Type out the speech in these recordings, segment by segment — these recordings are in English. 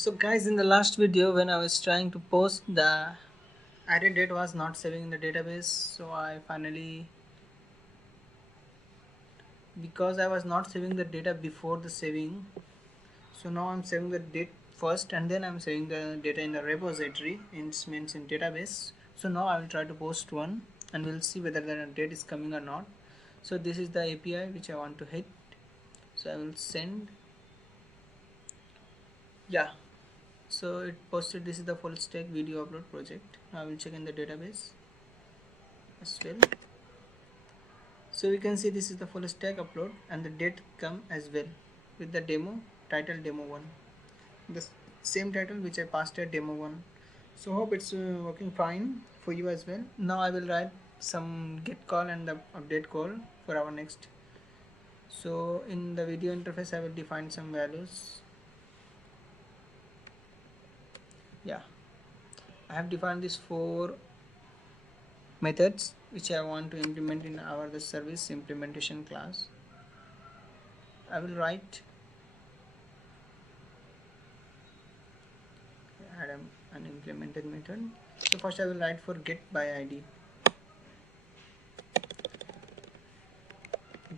So guys, in the last video when I was trying to post, the added date was not saving in the database, so I finally, because I was not saving the data before the saving, so now I'm saving the date first and then I'm saving the data in the repository, means in database. So now I will try to post one and we'll see whether the date is coming or not. So this is the API which I want to hit, so I will send. Yeah, so it posted. This is the full stack video upload project. Now I will check in the database as well. So we can see this is the full stack upload and the date come as well with the demo title demo1, the same title which I passed at demo1. So hope it's working fine for you as well. Now I will write some get call and the update call for our next. So in the video interface I will define some values. Yeah, I have defined these 4 methods which I want to implement in our the service implementation class. I will write add an implemented method. So first I will write for get by id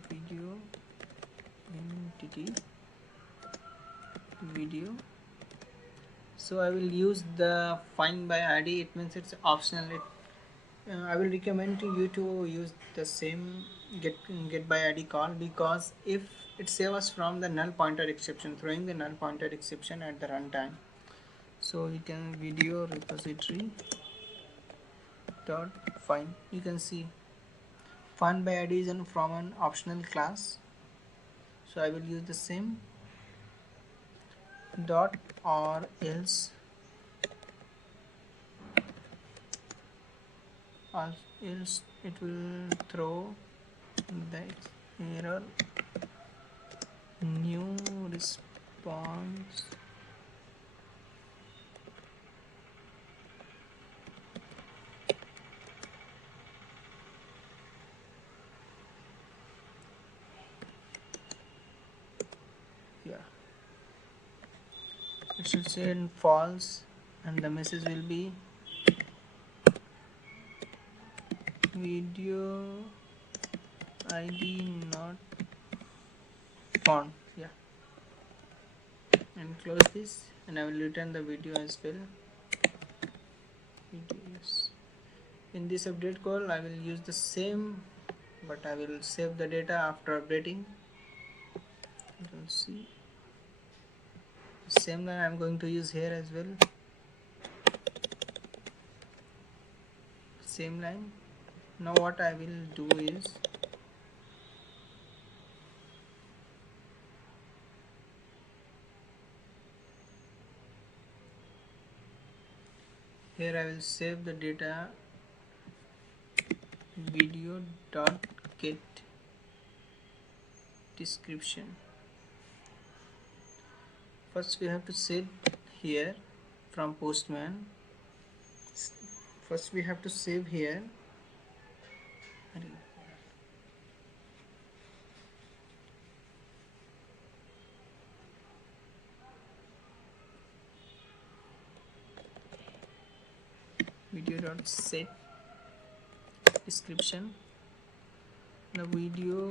video entity video. So I will use the find by id. It means it's optional. I will recommend to you to use the same get by id call, because if it saves us from the null pointer exception, throwing the null pointer exception at the runtime. So you can video repository dot find. You can see find by id is from an optional class, so I will use the same dot or else it will throw the error new response yeah, it should say false and the message will be video id not found. Yeah, and close this and I will return the video as well. Yes. In this update call I will use the same, but I will save the data after updating. You can see same line I'm going to use here as well. Same line. Now what I will do is here I will save the data video dot get description. First we have to set here from postman. First we have to save here video dot set description, the video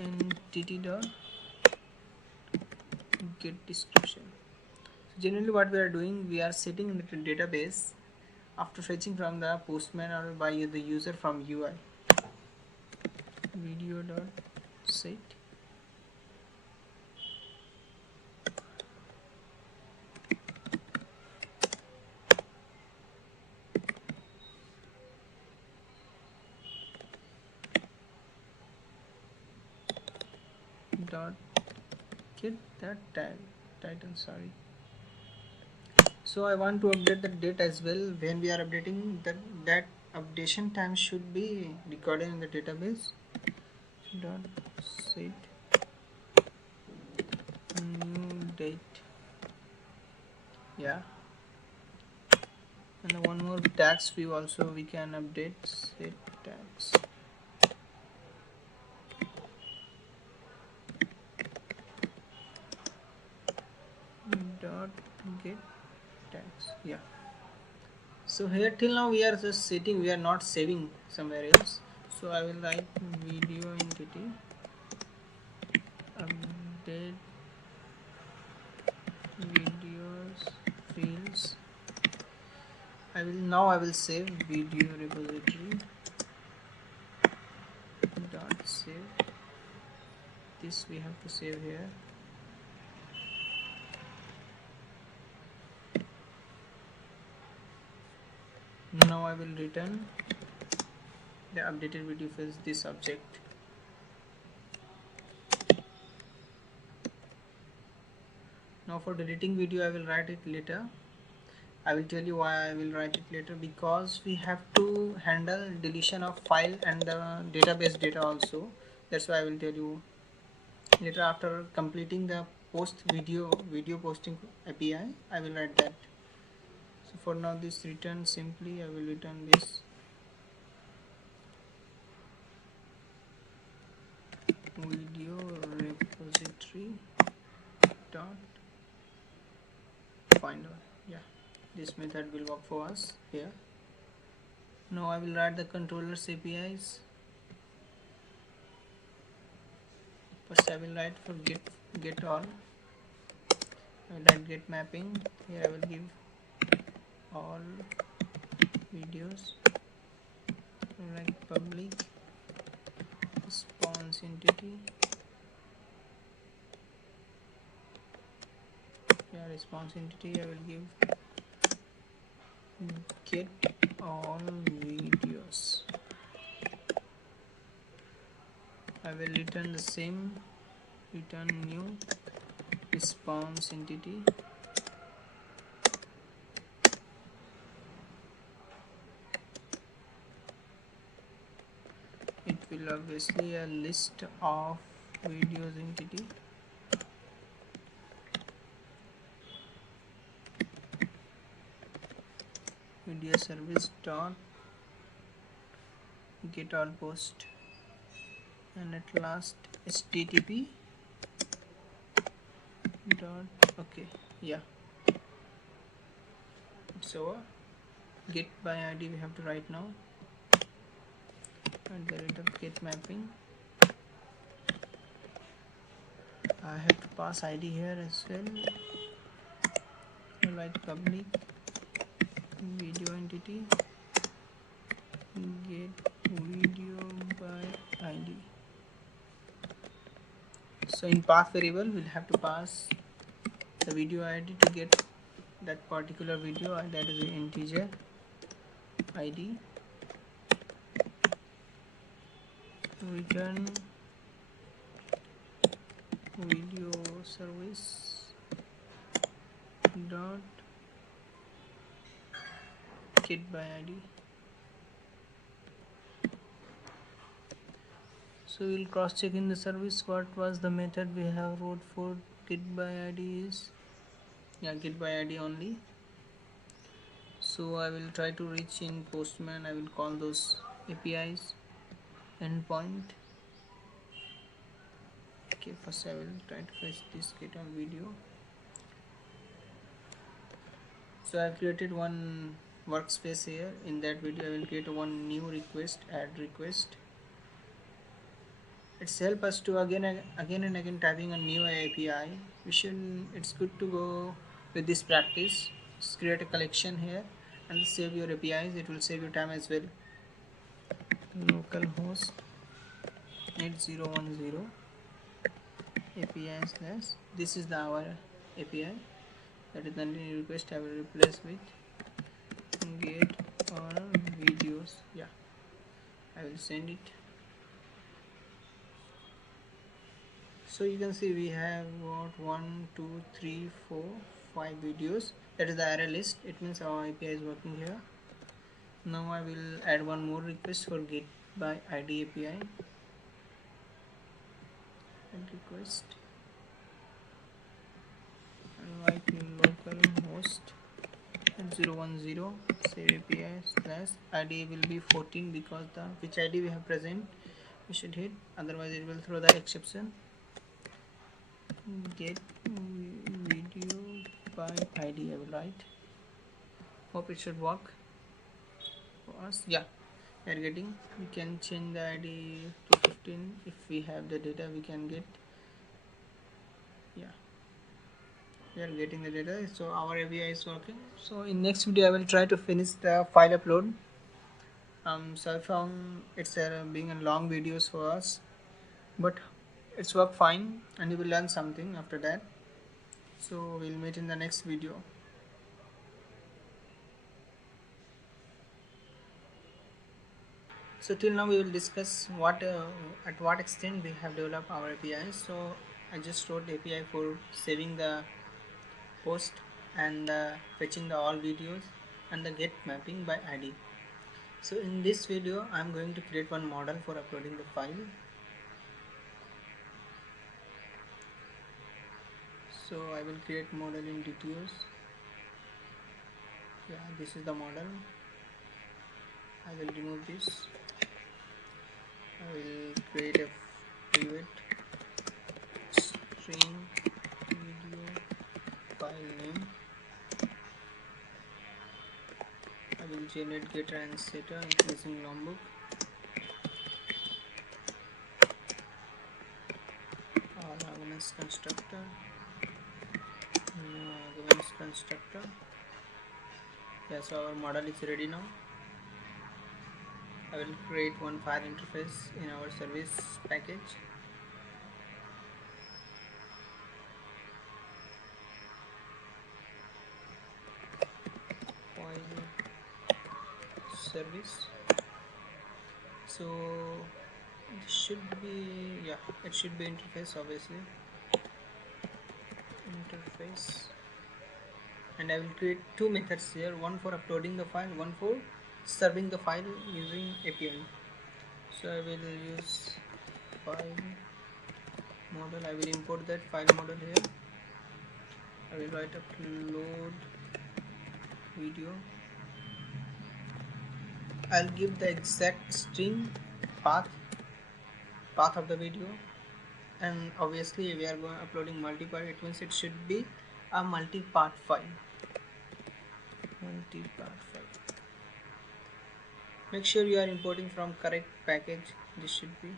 entity dot get description. So generally what we are doing, we are setting in the database after fetching from the postman or by the user from UI. Video dot set dot get that title, sorry. So I want to update the date as well. When we are updating that updation time should be recorded in the database. Dot set new date. Yeah, and one more tags view also we can update. Set tags dot get tags. Yeah, so here till now we are just setting, we are not saving somewhere else. So I will write video entity update videos fields. I will save video repository dot save. This we have to save here. Now I will return the updated video fields this object. Now for deleting video I will write it later. I will tell you why I will write it later, because we have to handle deletion of file and the database data also. That's why I will tell you later after completing the post video posting API. I will write that. So for now this return, simply I will return this video repository dot find out. Yeah, this method will work for us here. Now I will write the controllers APIs. First I will write for get all. I will write get mapping. Here I will give all videos like public response entity. Yeah, response entity I will give get all videos. I will return the same, return new response entity. It will obviously a list of videos entity. Video service dot get all post, and at last http dot okay. Yeah, it's over. Get by id we have to write now, at the rate of get mapping. I have to pass id here as well, like public video entity get video by id. So in path variable we'll have to pass the video id to get that particular video, and that is the integer id. Return video service dot get by id. So we'll cross check in the service what was the method we have wrote for get by id is, yeah, get by id only. So I will try to reach in postman. I will call those APIs endpoint. Okay, first I will try to fetch this get on video. So I have created one workspace here. In that video I will create one new request, add request. It's help us to again and again typing a new API. It's good to go with this practice. Just create a collection here and save your APIs. It will save your time as well. Localhost 8010 API slash, this is our API, that is the new request. I will replace with get all videos. Yeah, I will send it. So you can see we have got 1 2 3 4 5 videos. That is the array list. It means our API is working here. Now I will add one more request for get by id API. Add request and write localhost 8010 save API slash id will be 14, because the which id we have present we should hit, otherwise it will throw the exception. Get video by file id I will write. Hope it should work for us. Yeah, we are getting. We can change the id to 15 if we have the data we can get. Yeah, we are getting the data, so our API is working. So in next video I will try to finish the file upload. So I found it's being a long videos for us, but it's worked fine and you will learn something after that. So we'll meet in the next video. So till now we will discuss what at what extent we have developed our APIs. So I just wrote the API for saving the post and fetching the all videos and the get mapping by ID. So in this video I am going to create one model for uploading the file. So I will create model in details. Yeah, this is the model. I will remove this. I will create a private string video file name. I will generate getter and setter using logbook. Arguments constructor. Arguments constructor. Yeah, so our model is ready now. I will create one file interface in our service package. File service. So it should be, yeah, it should be interface obviously. Interface. And I will create two methods here, one for uploading the file, one for serving the file using API. So I will use file model. I will import that file model here. I will write upload video. I'll give the exact string path of the video, and obviously we are going uploading multi-part. It means it should be a multi-part file. Make sure you are importing from correct package. This should be,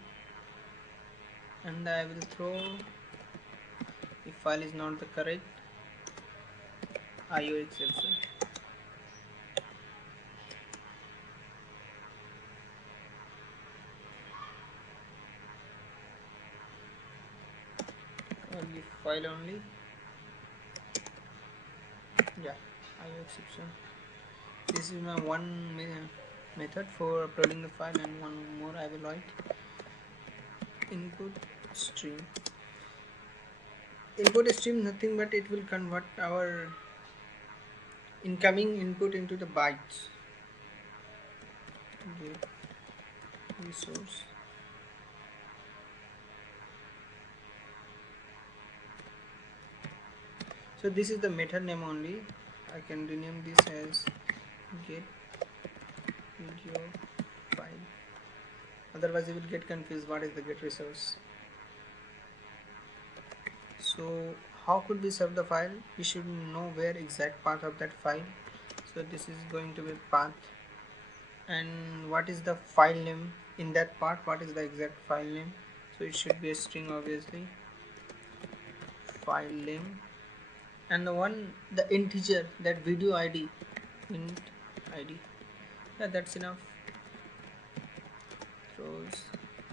and I will throw if file is not the correct IO exception. I'll give file only. Yeah, IO exception. This is my one method for uploading the file, and one more I will write input stream. Input stream nothing but it will convert our incoming input into the bytes. Get resource. So this is the method name only. I can rename this as get video file. Otherwise you will get confused what is the get resource. So how could we serve the file? We should know where exact path of that file. So this is going to be path, and what is the file name in that part, what is the exact file name. So it should be a string obviously, file name, and the integer, that video ID, int ID. Yeah, that's enough. Throws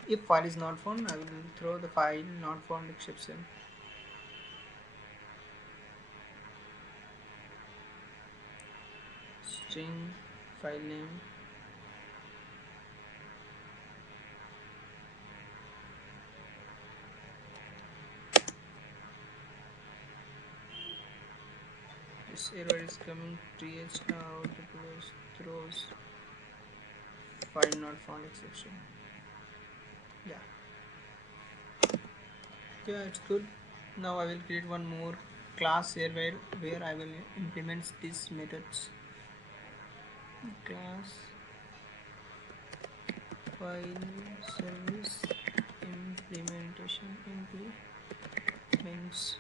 if file is not found, I will throw the file not found exception. String file name, this error is coming, th out throws file not found exception. Yeah, it's good. Now I will create one more class here where I will implement these methods. Class file service implementation implements.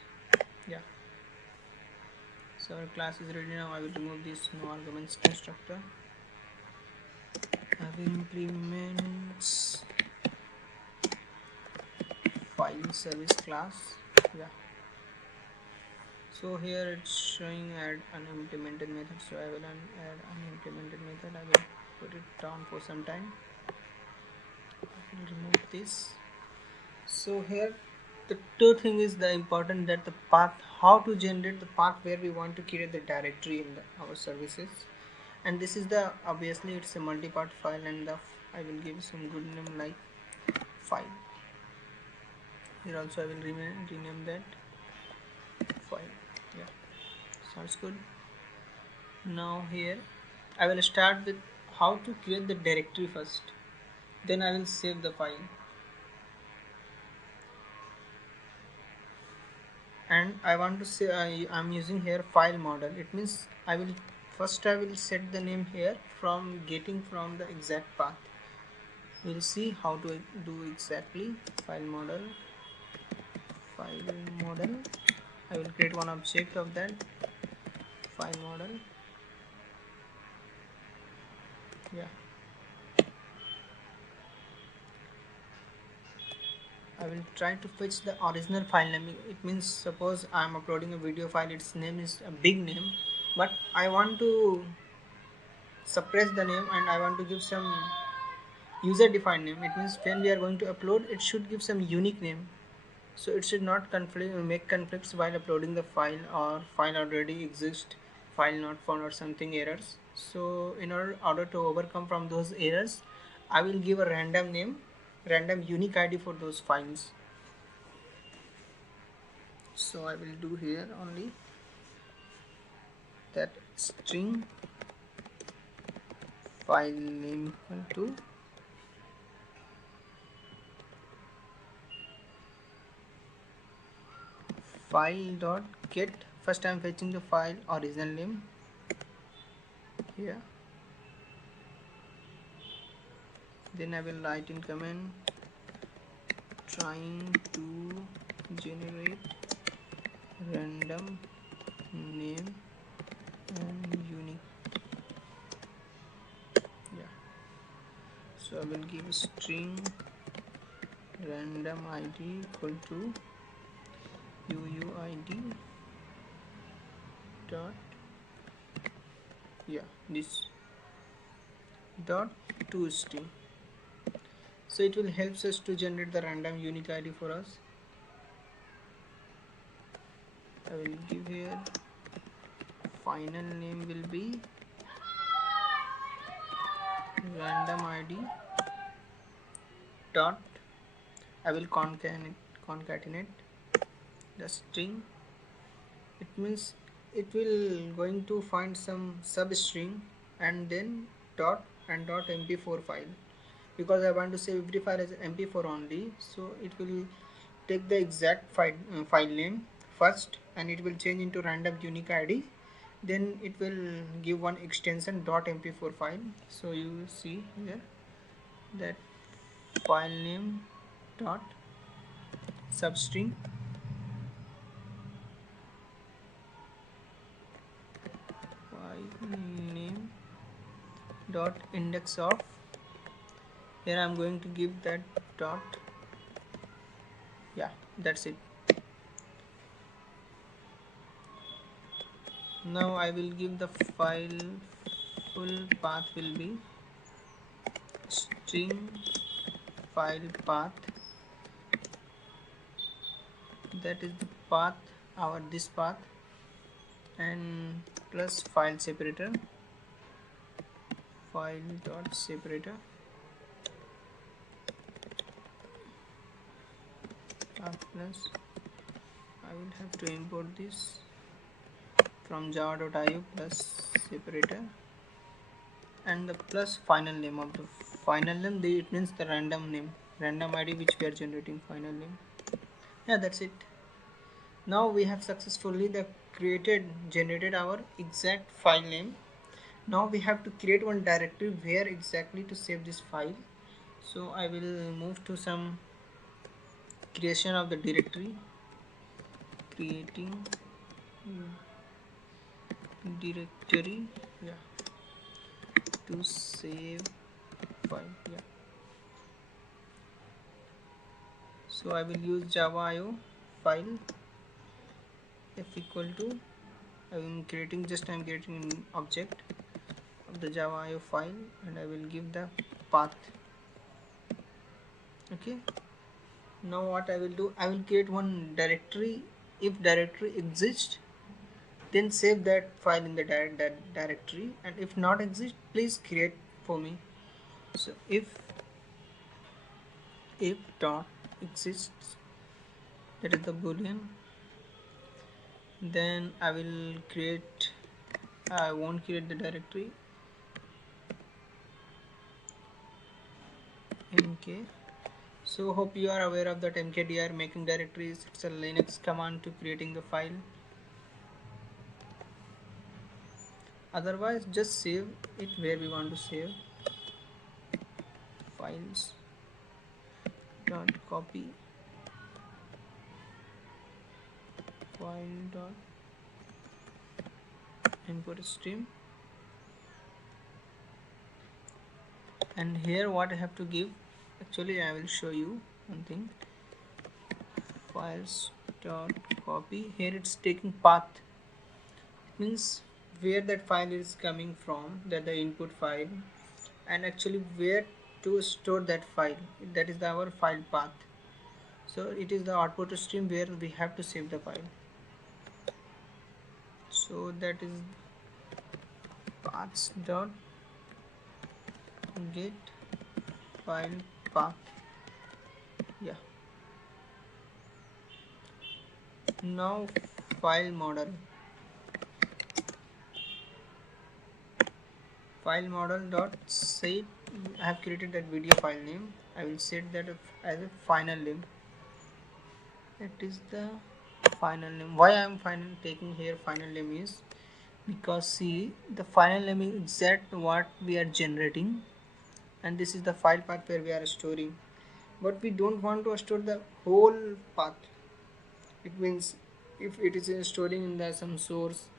Yeah, so So our class is ready now. I will remove this no arguments constructor. I will implement file service class. Yeah. So here it's showing add unimplemented method. So I will add unimplemented method. I will put it down for some time. I will remove this. So here the two thing is the important that the path, how to generate the path where we want to create the directory in our services. And this is the obviously it's a multi-part file, and I will give some good name like file. Here also I will rename that file. Yeah, sounds good. Now here I will start with how to create the directory first, then I will save the file. And I want to say I'm using here file model. It means I will set the name here from getting from the exact path. We'll see how to do exactly. File model. I will create one object of that file model. Yeah, I will try to fetch the original file name. It means suppose I am uploading a video file, its name is a big name, but I want to suppress the name and I want to give some user defined name. It means when we are going to upload, it should give some unique name, so it should not make conflicts while uploading the file, or file already exists, file not found or something errors. So in order to overcome from those errors, I will give a random name, random unique ID for those files. So I will do here only that string file name equal to file dot get. First I am fetching the file original name here, then I will write in comment trying to generate random name and unique. Yeah, so I will give string random id equal to uuid dot, yeah, this dot to string. So it will help us to generate the random unique ID for us. I will give here final name will be random ID dot, I will concatenate the string. It means it will going to find some substring and then dot and dot mp4 file, because I want to save every file as mp4 only. So it will take the exact file name first and it will change into random unique ID, then it will give one extension dot mp4 file. So you see here that file name dot substring file name dot index of, here I'm going to give that dot. Yeah, that's it. Now I will give the file full path will be string file path, that is the path, our this path, and plus file separator, file dot separator plus I will have to import this from java.io plus separator, and the plus final name of the final name, it means the random name, random ID which we are generating final name. Yeah, that's it. Now we have successfully generated our exact file name. Now we have to create one directory where exactly to save this file. So I will move to some creation of the directory, creating directory, yeah, to save file, yeah. So I will use java.io file f equal to, I'm creating an object of the java.io file, and I will give the path. Okay, now what I will do, I will create one directory. If directory exists, then save that file in the directory, and if not exist, please create for me. So if dot exists, that is the boolean, then I will create, I won't create the directory mk. So hope you are aware of that mkdir making directories. It's a Linux command to creating the file. Otherwise just save it where we want to save. Files dot copy file dot input stream, and here what I have to give, actually I will show you one thing. Files dot copy, here it's taking path, means where that file is coming from, that the input file, and actually where to store that file, that is our file path. So it is the output stream where we have to save the file. So that is paths dot get file path, yeah. Now file model dot set, I have created that video file name, I will set that as a final name. It is the final name. Why I am taking here final name is because see, the final name is exact what we are generating, and this is the file path where we are storing, but we don't want to store the whole path. It means if it is storing in the some source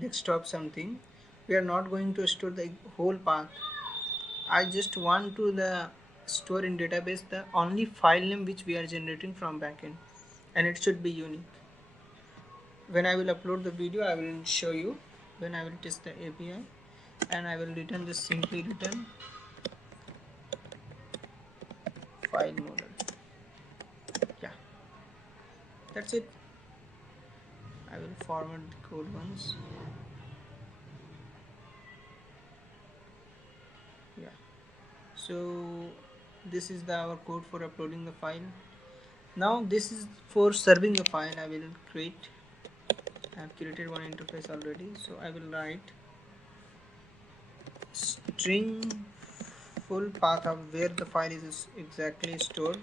desktop something, we are not going to store the whole path. I just want to the store in database the only file name which we are generating from backend, and it should be unique. When I will upload the video, I will show you when I will test the API, and I will return, just simply return file model, yeah, that's it. I will format the code once, yeah. So this is our code for uploading the file. Now this is for serving a file. I will create, I have created one interface already, so I will write string full path of where the file is exactly stored,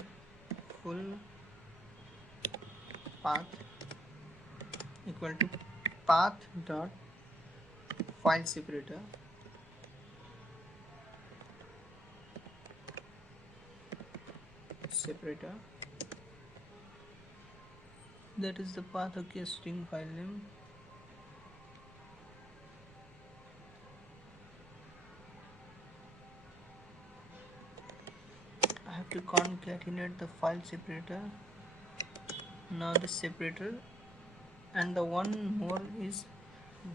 full path equal to path dot file separator, that is the path of a string file name. I have to concatenate the file separator. Now the separator, and the one more is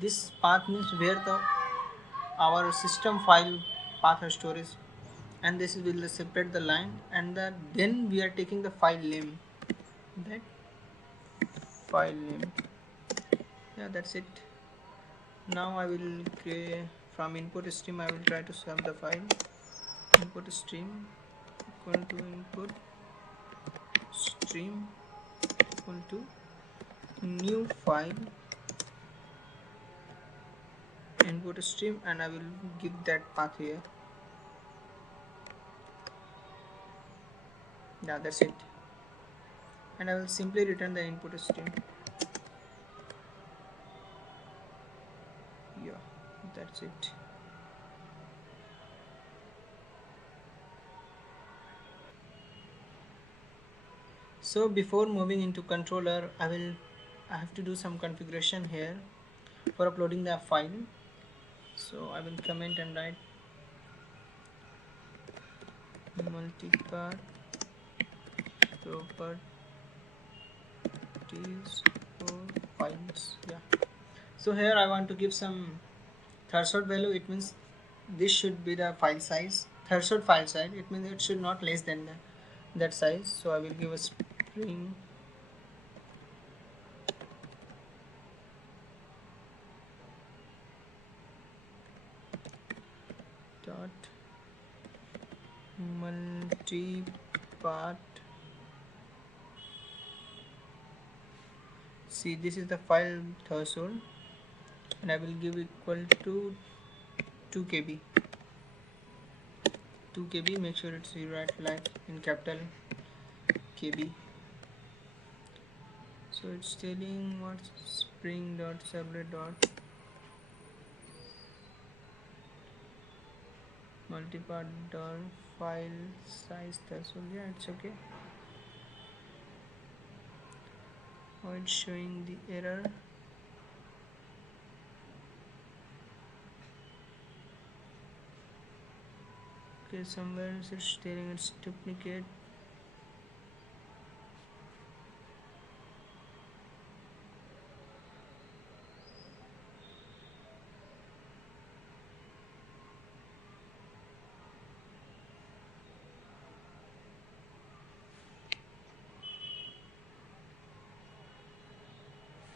this path means where the our system file path storage, and this will separate the line, and then we are taking the file name, that file name, yeah, that's it. Now I will create from input stream, I will try to sum the file. Input stream equal to input stream equal to new file input stream, and I will give that path here, yeah, that's it. And I will simply return the input stream, yeah, that's it. So before moving into controller, I have to do some configuration here. for uploading the file. So I will comment and write multipath properties for files. Yeah. So here I want to give some threshold value. It means this should be the file size, threshold file size. It means it should not less than that size. So I will give a string dot multipath. See, this is the file threshold, and I will give equal to 2 KB. 2 KB. Make sure it's right like in capital KB. So it's telling what spring dot sublet dot multipath dot file size threshold. Yeah, it's okay. Oh, it's showing the error. Okay, somewhere it's telling it's duplicate.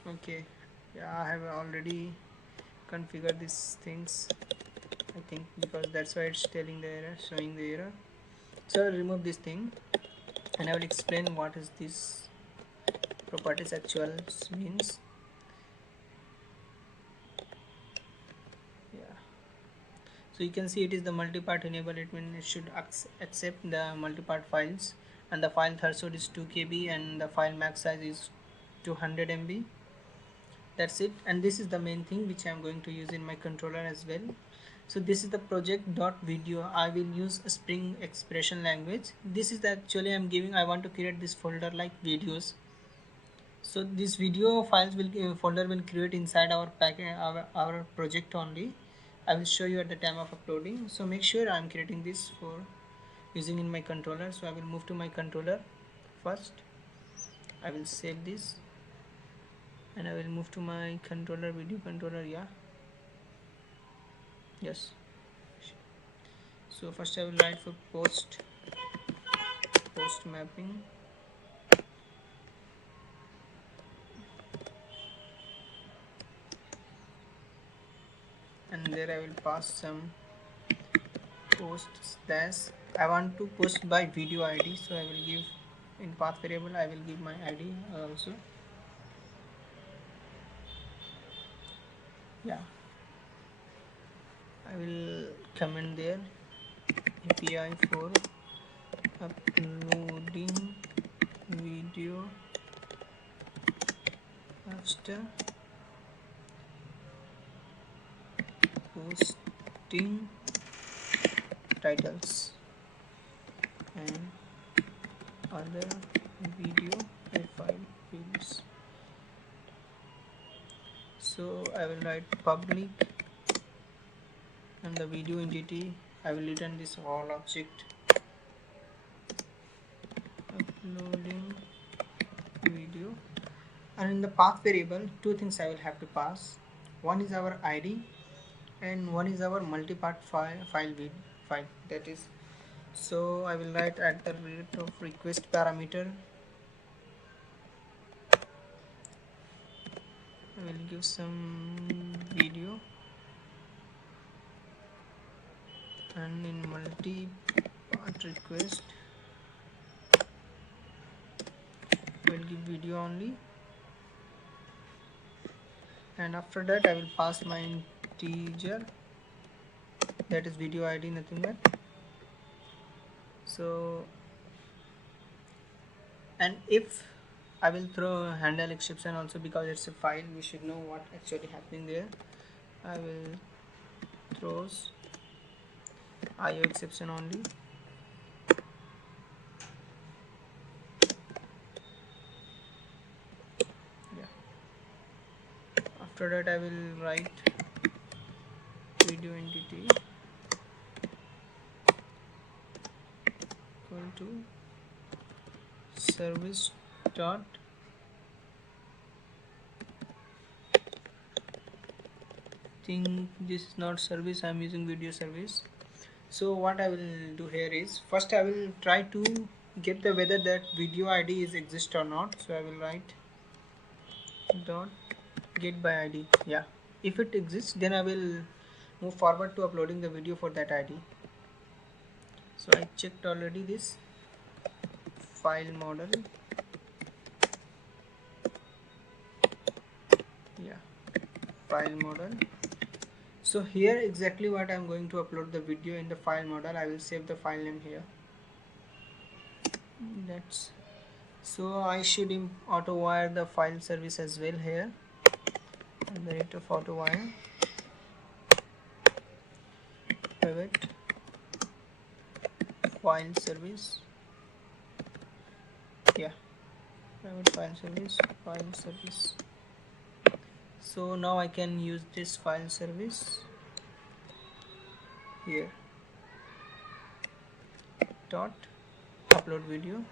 Okay, yeah, I have already configured these things, I think, because that's why it's telling the error, showing the error. So I'll remove this thing and I will explain what is this properties actual means. Yeah, so you can see it is the multipath enable. It means it should accept the multipath files, and the file threshold is 2 KB and the file max size is 200 MB. That's it, and this is the main thing which I am going to use in my controller as well. So this is the project dot video. I will use a Spring expression language. This is the actually I'm giving, I want to create this folder like videos. So this video files will folder will create inside our package, our project only. I will show you at the time of uploading. So make sure I'm creating this for using in my controller. So I will move to my controller first. I will save this and I will move to my controller, video controller. Yeah, yes. So first I will write for post mapping, and there I will pass some post slash. I want to post by video ID, so I will give in path variable I will give my ID also. Yeah, I will comment there API for uploading video after posting titles and other video file fields. So I will write public, and the video entity I will return this all object uploading video, and in the path variable two things I will have to pass. One is our ID and one is our multipath file that is. So I will write at the rate of request parameter. I will give some video, and in multi-path request I will give video only, and after that I will pass my integer that is video ID, nothing but. So, and if I will throw handle exception also, because it's a file, we should know what actually happening there. I will throws IO exception only. Yeah. After that I will write video entity equal to service dot think this is not service, I am using video service. So what I will do here is, first I will try to get the whether that video ID is exist or not. So I will write dot get by ID. Yeah, if it exists, then I will move forward to uploading the video for that ID. So I checked already this file model. Yeah, file model. So here exactly what I'm going to upload the video in the file model. I will save the file name here. That's so I should auto wire the file service as well here. And the rate of auto wire pivot file service. Yeah, private file service. So now I can use this file service here. Dot upload video.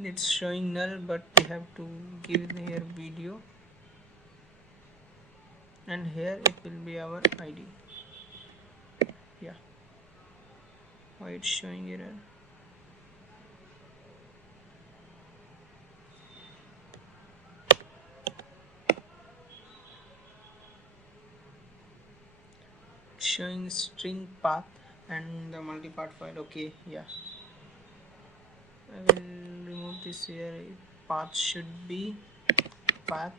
It's showing null, but we have to give here video, and here it will be our ID. Yeah, why it's showing error? It's showing string path and the multi-part file. Okay, yeah, I will remove this here. Path should be path,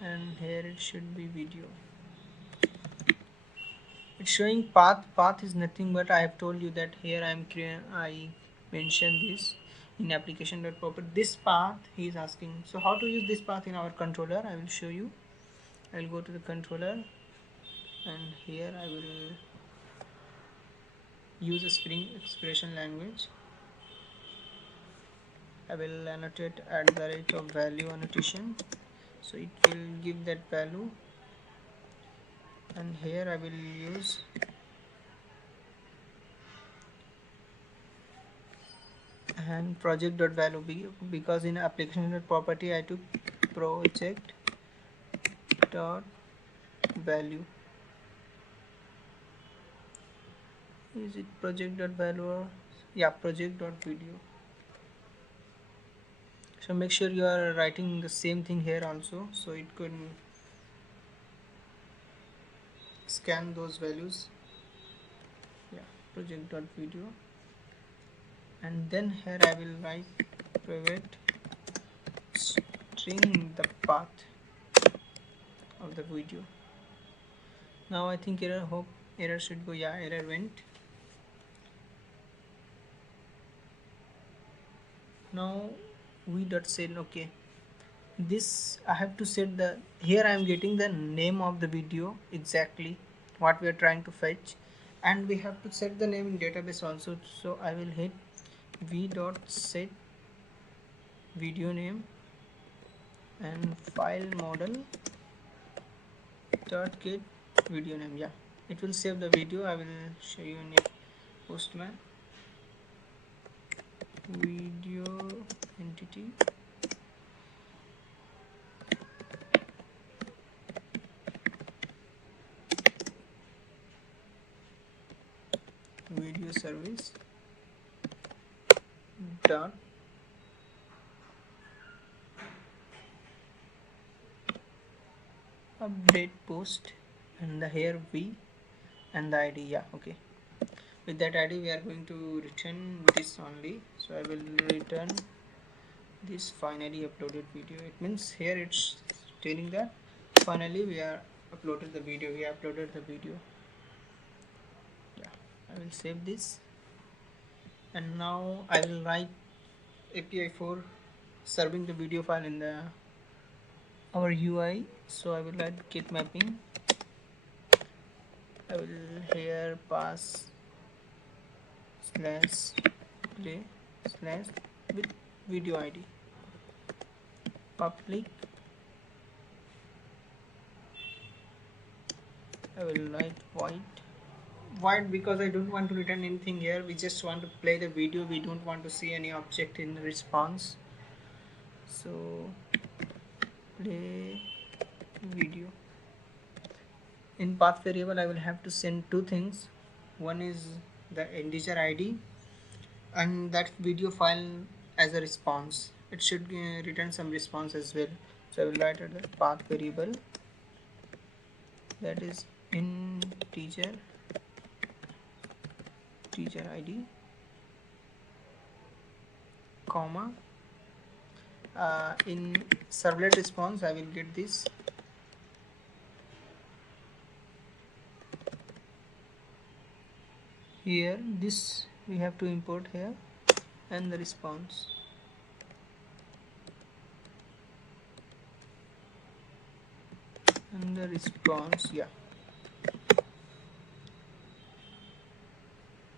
and here it should be video. It's showing path is nothing but I have told you that here I mentioned this in application.property. This path he is asking. So how to use this path in our controller, I will show you. I will go to the controller, and here I will use a Spring expression language. I will annotate at the rate of value annotation, so it will give that value, and here I will use and project.value because in application.property I took project dot value. Is it project.value or yeah, project.video? So make sure you are writing the same thing here also, so it could scan those values. Yeah, project.video, and then here I will write private string the path of the video. Now I think error should go. Yeah, error went. Now we dot set. Okay, this I have to set the here I am getting the name of the video, exactly what we are trying to fetch, and we have to set the name in database also. So I will hit v dot set video name and file model dot get video name. Yeah, it will save the video. I will show you in a postman video entity video service dot update post, and the here v and the ID. Yeah, okay, with that ID we are going to return this only. So I will return this finally uploaded video. It means here it's telling that finally we are uploaded the video. Yeah, I will save this, and now I will write API for serving the video file in the our UI. So I will write get mapping. I will here pass slash play slash with video ID public I will write void because I don't want to return anything here. We just want to play the video. We don't want to see any object in response. So play video. In path variable I will have to send two things. One is the integer id and that video file as a response. It should return some response as well. So I will write at the path variable, that is integer id comma in servlet response I will get this here. This we have to import here and the response. And the response, yeah,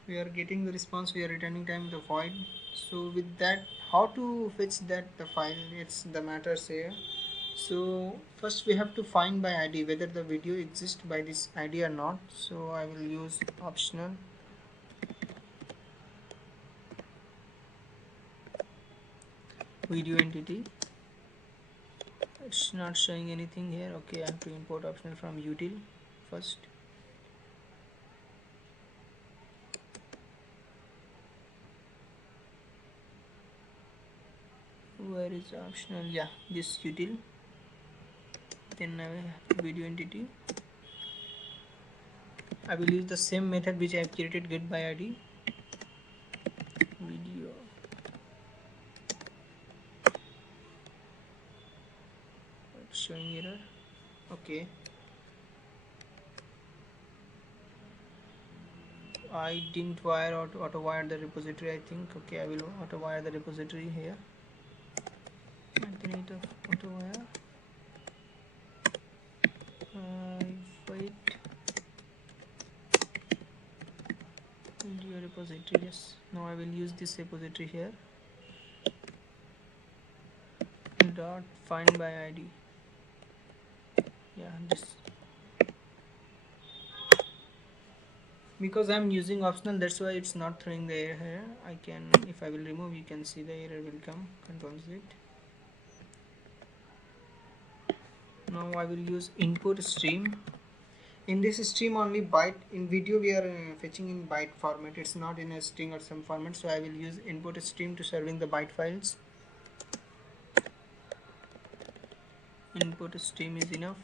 we are getting the response, we are returning time the void. So with that, how to fetch that the file, it's the matters here. So first we have to find by id whether the video exists by this id or not. So I will use optional video entity. It's not showing anything here. Okay, I have to import optional from util first. Where is optional? Yeah, this util. Then I will have video entity. I will use the same method which I have created, get by id video. It's showing error. Okay, I didn't wire auto wire the repository, I think. Okay, I will auto wire the repository here. Alternate of auto wire. Wait. Video repository. Yes. Now I will use this repository here. Dot find by id. Yeah, this. Because I'm using optional, that's why it's not throwing the error here. I can, if I will remove, you can see the error will come. Control Z. Now I will use input stream. In this stream only byte, in video we are fetching in byte format, it's not in a string or some format. So I will use input stream to serving the byte files. Input stream is enough.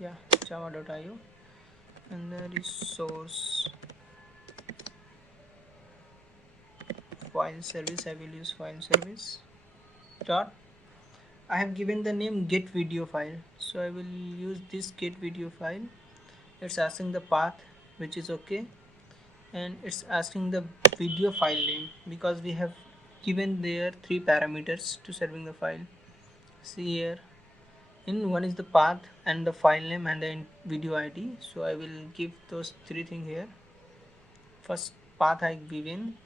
Yeah, java.io. And there is source file service. I will use file service dot. I have given the name get video file, so I will use this get video file. It's asking the path, which is okay, and it's asking the video file name because we have given there 3 parameters to serving the file. See here, in one is the path and the file name and the video id. So I will give those 3 things here. First path I given,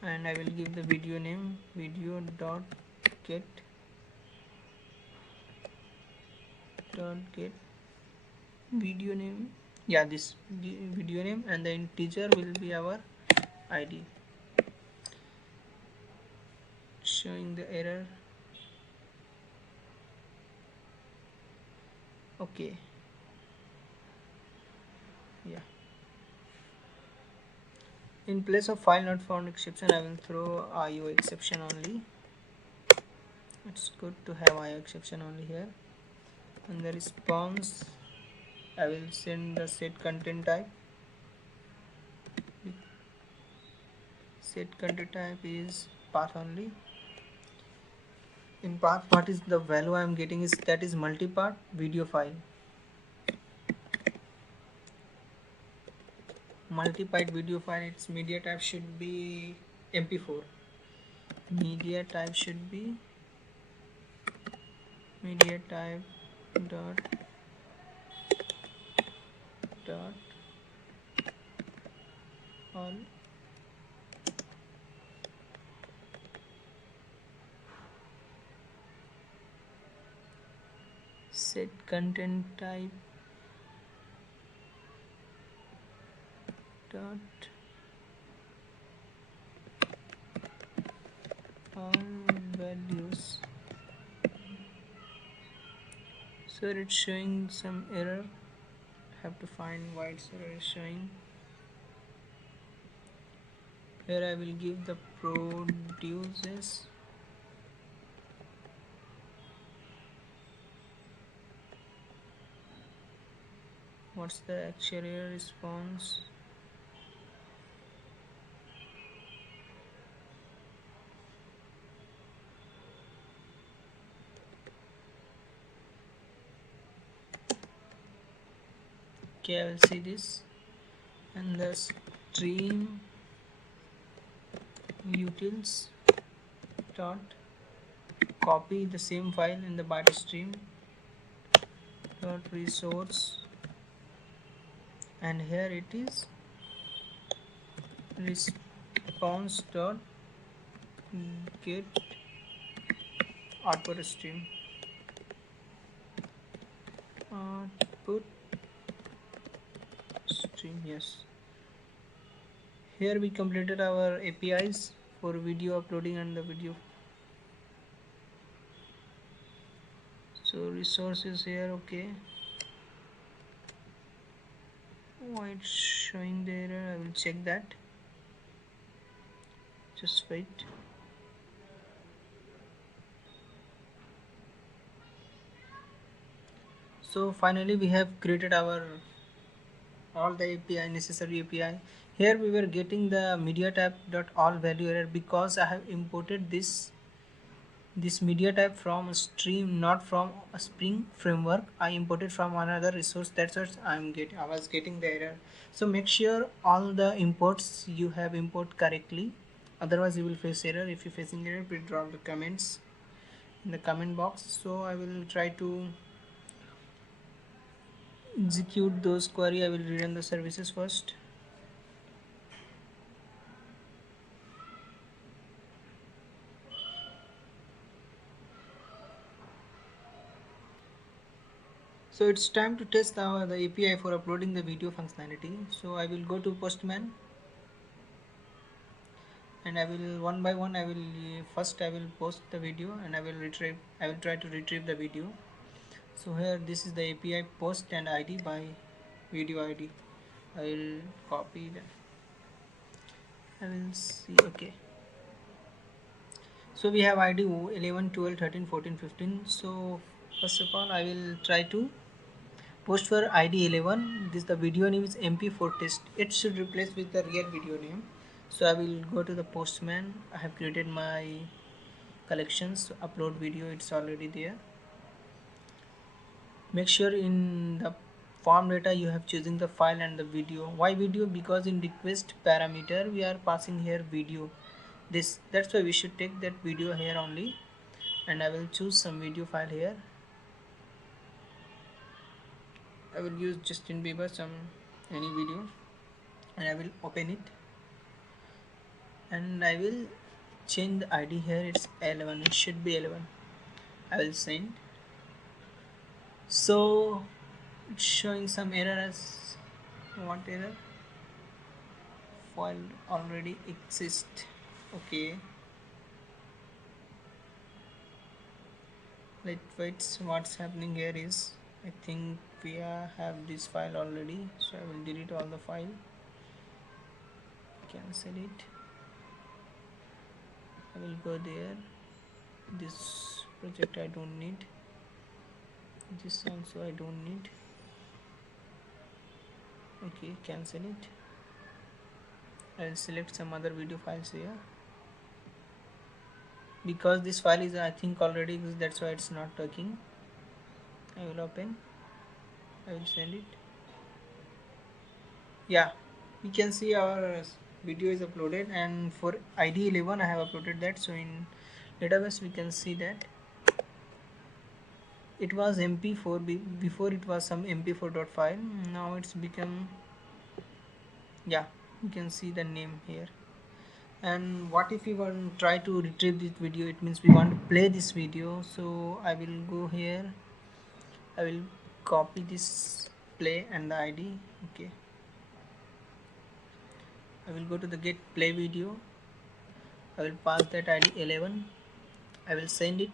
and I will give the video name video dot get video name. Yeah, this video name, and the integer will be our id. Showing the error. Okay, yeah, in place of file not found exception I will throw IO exception only. It's good to have IO exception only here. And the response I will send the set content type. Set content type is path only. In path, what is the value I am getting is that is multi-part video file. Multi-part video file, its media type should be MP4. Media type should be media type dot all set content type dot all values. So it's showing some error. Have to find why its error is showing. Here I will give the produces. What's the actual error response? Okay, I will see this. And the stream utils dot copy the same file in the byte stream dot resource, and here it is response dot get output stream output stream. Yes, here we completed our APIs for video uploading and the video. So resources here. Okay, why it's showing the error? I will check that. Just wait. So finally we have created our all the API, necessary API. Here we were getting the media type dot all value error because I have imported this media type from a stream, not from a Spring framework. I imported from another resource. That's what I was getting the error. So make sure all the imports you have import correctly. Otherwise you will face error. If you're facing error, please drop the comments in the comment box. So I will try to execute those query. I will rerun the services first. So it's time to test the API for uploading the video functionality. So I will go to Postman, and I will one by one first I will post the video, and I will try to retrieve the video. So here this is the API post and ID by video ID. I will copy that. I will see. Okay, so we have ID 11, 12, 13, 14, 15. So first of all I will try to post for ID 11. This the video name is MP4 test. It should replace with the real video name. So I will go to the Postman. I have created my collections, upload video, it's already there. Make sure in the form data you have choosing the file and the video. Why video? Because in request parameter we are passing here video. That's why we should take that video here only, and I will choose some video file here. I will use Justin Bieber, any video, and I will open it, and I will change the ID here. It's 11. It should be 11. I will send. So it's showing some error. As what error? File already exists. Okay. Let's wait. What's happening here is, I think we have this file already, so I will delete all the file, cancel it. I will go there. This project I don't need. This also I don't need. Okay, cancel it. I will select some other video files here. Because this file is I think already exists, that's why it's not working. I will open. I will send it. Yeah, we can see our video is uploaded, and for ID 11 I have uploaded that. So in database we can see that it was MP4 before. It was some MP4 file. Now it's become, yeah, you can see the name here. And what if we want to try to retrieve this video? It means we want to play this video. So I will go here, I will copy this play and the ID. Okay, I will go to the get play video. I will pass that ID 11. I will send it.